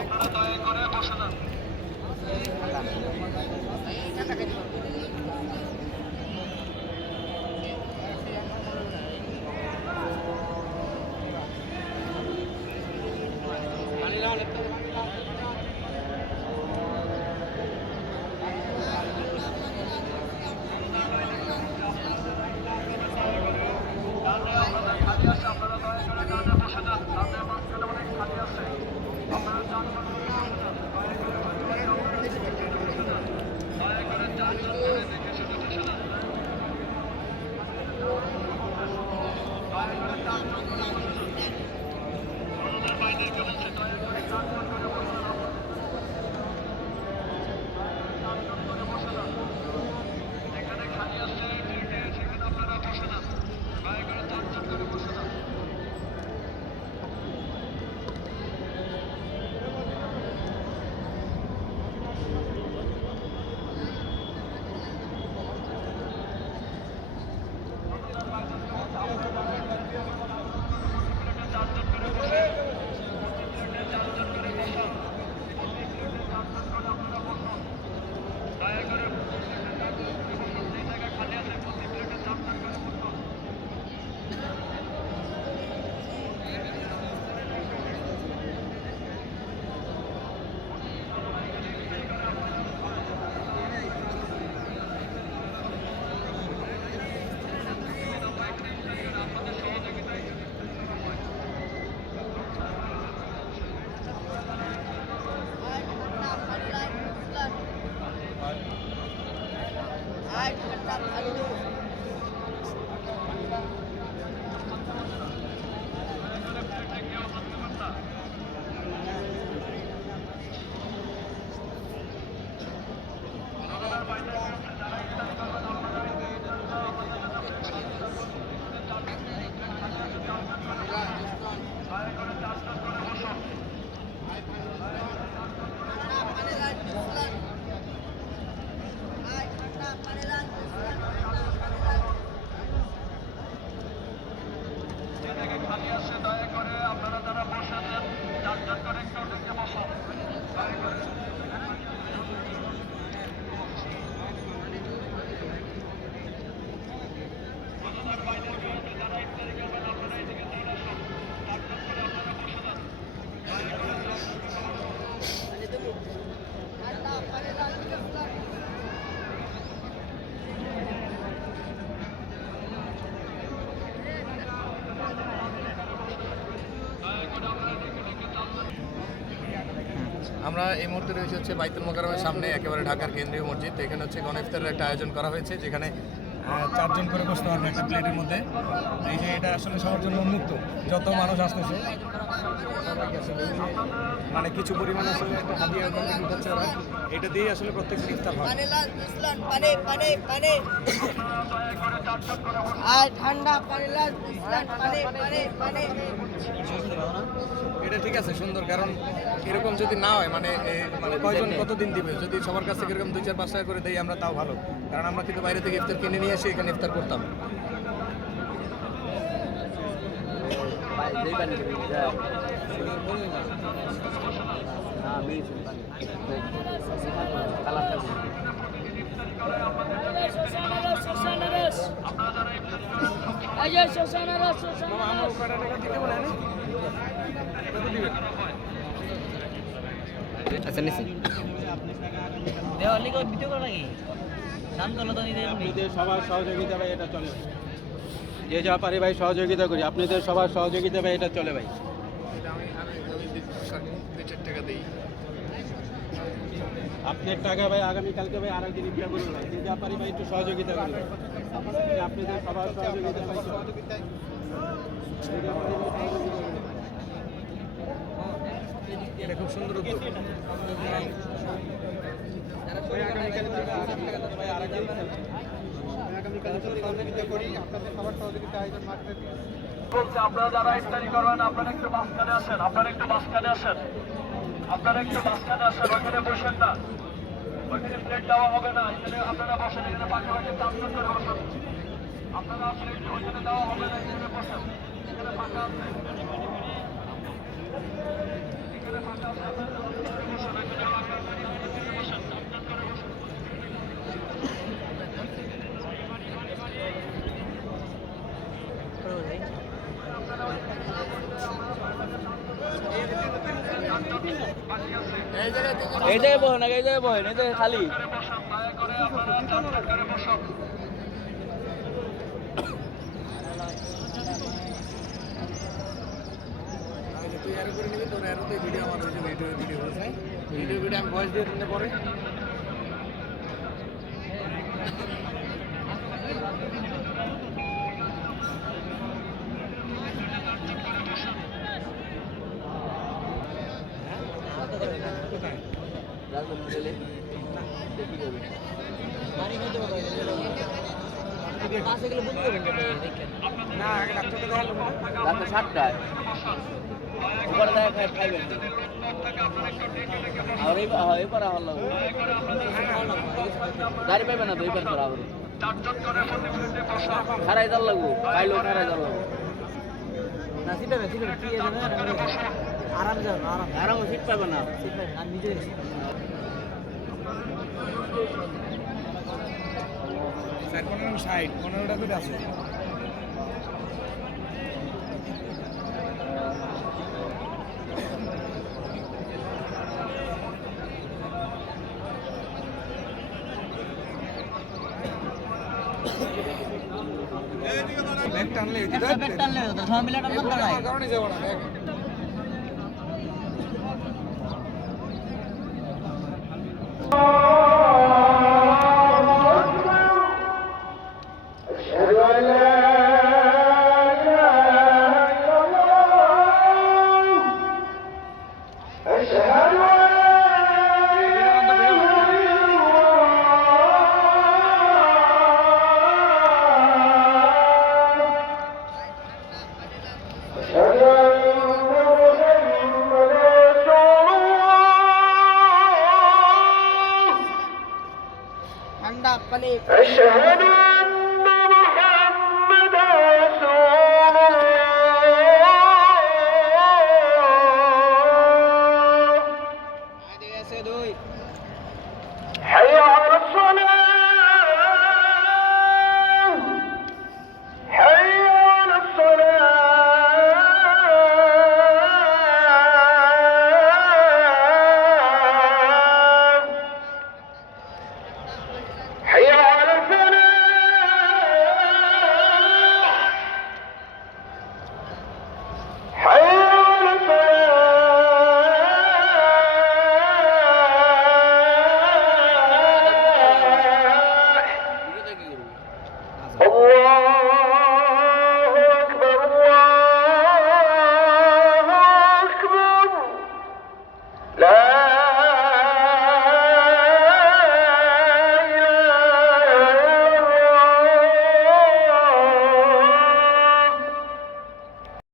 আপনারা দয়া করে বসে যান। খালি আছে, আপনারা দয়া করে ডানে বসে যান। ডানে মাঝখানে অনেক খালি আছে, আপনারা চারজন করে বসে যান। দয়া করে বসে যান। দয়া করে চারজন করে দেখে শুনে বসে যান। দয়া করে চারজন করে বসে যান। অন্যদের বাইরেকে বলছে দয়া করে চারজন করে বসে যান। চারজন করে বসে যান। যেখানে খালি আছে সেখানে আপনারা বসে যান। দয়া করে চারজন করে বসে যান। চারজন করে বসে চারজন করে বসান। চারজন করে আপনারা বসুন। দয়া করে যে জায়গা খালি আছে প্রতি প্লেটে চারজন করে বসুন। আপনাদের সহযোগিতায় কেউ থাকতে পারতা। আপনার বাইরে যারা ইফতারি করবেন আপনারা দয়া করে চারজন করে বসুন। যে জায়গায় খালি আছে দয়া করে আপনারা যারা বসে আছেন চারজন করে একটু দেখে বসুন। দয়া করে আপনাদের বাইরে যারা ইফতারি করবেন আপনারা এদিকে চলে আসুন। চারজন করে আপনারা বসে যান। দয়া করে চারজন করে বসুন। দয়া করে আপনারা ডেকে ডেকে চারজন আমরা এই মুহূর্তে রয়েছে হচ্ছে বাইতুল মোকাররমের সামনে একেবারে ঢাকার কেন্দ্রীয় মসজিদ। তো এখানে হচ্ছে গণইফতারের একটা আয়োজন করা হয়েছে, যেখানে চারজন করে বসতে পারবে একটা প্লেটের মধ্যে। এই যে এটা আসলে সবার জন্য উন্মুক্ত, যত মানুষ আসতেছে সবাইকে আসলে এই যে মানে কিছু পরিমাণে আসলে একটা হাদিয়া কন্টেন্ট উঠাচ্ছে ওরা, এটা দিয়েই আসলে প্রত্যেক ইফতার হয়। আর ঠান্ডা পানি লাল বিসলান পানি এটা ঠিক আছে, সুন্দর। কারণ এরকম যদি না হয় মানে মানে কয়জন কতদিন দিবে, যদি সবার কাছ থেকে এরকম 2-4-5 টাকা করে দেই আমরা, তাও ভালো। কারণ আমরা কিন্তু বাইরে থেকে ইফতার কিনে নিয়ে এসে এখানে ইফতার করতাম। আচ্ছা নিছি দেওয়ালি কো ভিডিও করা নাকি নাম তো লতা নিতে আপনাদের সবার সহযোগিতা ভাই এটা চলে, যে যা পারে ভাই সহযোগিতা করি। আপনাদের সবার সহযোগিতা ভাই এটা চলে ভাই। আপনার টাকা ভাই আগামীকালকে ভাই আর একদিন ইফতার করুন ভাই, যে যা পারি ভাই একটু সহযোগিতা করি ভাই। আপনাদের সবার সহযোগিতা ভাই এটা খুব সুন্দর উদ্যোগ। ভাই আগামীকাল থেকে ভাই আর একদিন আগামীকাল সহযোগিতা করি। আপনাদের সবার সহযোগিতা আয়োজন মাঠে বলছে আপনারা যারা ইফতারি করবেন আপনারা একটু মাঝখানে আসেন। আপনারা একটু মাঝখানে আসেন। আপনারা একটু মাঝখানে আসেন, ওইখানে বসেন না। ওইখানে প্লেট দেওয়া হবে না। এখানে আপনারা বসেন, এখানে পাখি পাখি চারজন করে বসেন। আপনারা প্লেট ওইখানে দেওয়া হবে না, এখানে বসেন। এখানে ফাঁকা আছে, এখানে ফাঁকা আছে। এই জায়গায় থেকে এই জায়গায় বহেন এই জায়গায় বহেন এই জায়গায় খালি বসুন দয়া করে আপনারা চারজন করে বসুন তুই অ্যারো করে নিবি তোর অ্যারোতে ভিডিও আমার হয়েছে ভিডিও হয়েছে ভিডিও আমি ভয়েস দিয়ে দিলে পরে পাশে গেলে বুঝতে পারবেন দেখেন না আগে ডাক্তারকে দেখালাম না রাতে 7টায় উপরে যায় খাইবেন আর এই পারা হলো গাড়ি পাইবে না তো এই পার আবার চারজন করে প্রতি মিনিটে বসুন খারাই দল লাগবো খাইলো খারাই দল লাগবো না সিট পাবে সিট কি আরাম যাও আরাম সিট পাবে না সিট পাবে আর নিজে স্যার 15টা করে আছে ব্যাগ টানলে ব্যাগ টানলে হতো সবাই মিলে টানলাম না আমার কারণে যাবো না ব্যাগ ঠান্ডা পানি أشهد